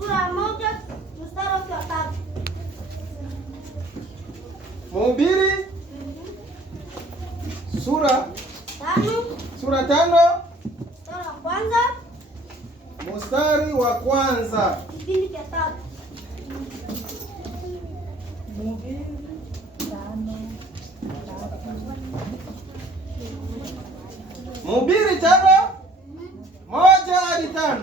sura 1 mstari wa 3. Mhubiri sura 5 mstari wa kwanza. Kipindi cha 3. Mhubiri 5. Mhubiri 5 1 hadi 5.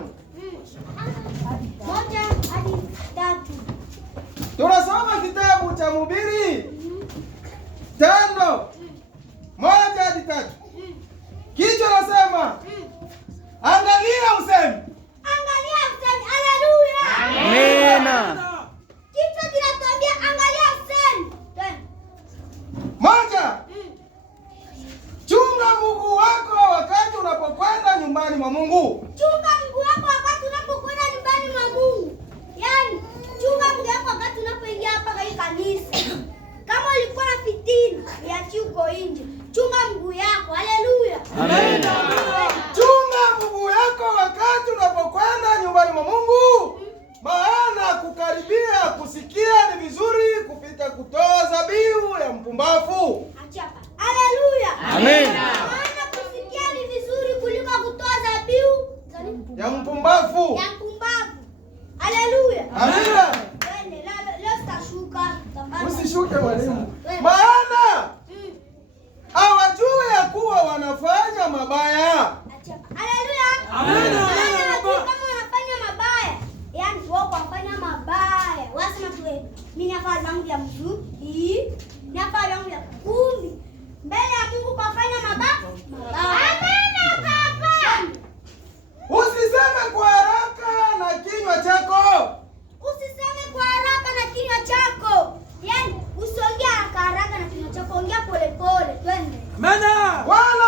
1 hadi 3. Tunasoma kitabu cha Mhubiri 5 1 hadi 3. Kichwa nasema angalia usemi. Angalia usemi. Haleluya. Amina. Kichwa kinatuambia angalia usemi. 1. Chunga mguu wako wakati unapokwenda nyumbani mwa Mungu. Chunga mguu wako wakati unapokwenda nyumbani mwa Mungu. Yaani, chunga mguu wako wakati unapoingia hapa katika kanisa. Kama ulikuwa na fitina, iachie uko nje. Chunga mguu yako. Haleluya. Amen. Chunga mguu yako wakati unapokwenda nyumbani mwa Mungu. Maana kukaribia kusikia ni vizuri kupita kutoa dhabihu ya mpumbavu. Achapa. Haleluya. Amen. Maana kusikia ni vizuri kuliko kutoa dhabihu ya mpumbavu. ya mpumbavu. Haleluya. Amina. Twende, leo tutashuka. Usishuke mwalimu. Maana hawajui ya kuwa wanafanya mabaya. Achapa. Haleluya. Amen. Maana kama wanafanya mabaya, yaani wao wanafanya mabaya. Wasema tu mimi nafanya zangu ya mzuri, nafanya yangu ya kumi. Mbele ya Mungu kufanya mabaya. Amen baba. Usiseme kwa haraka na kinywa chako. Usiseme kwa haraka na kinywa chako. Yaani usiongea haraka na kinywa chako, ongea pole pole. Twende. Wala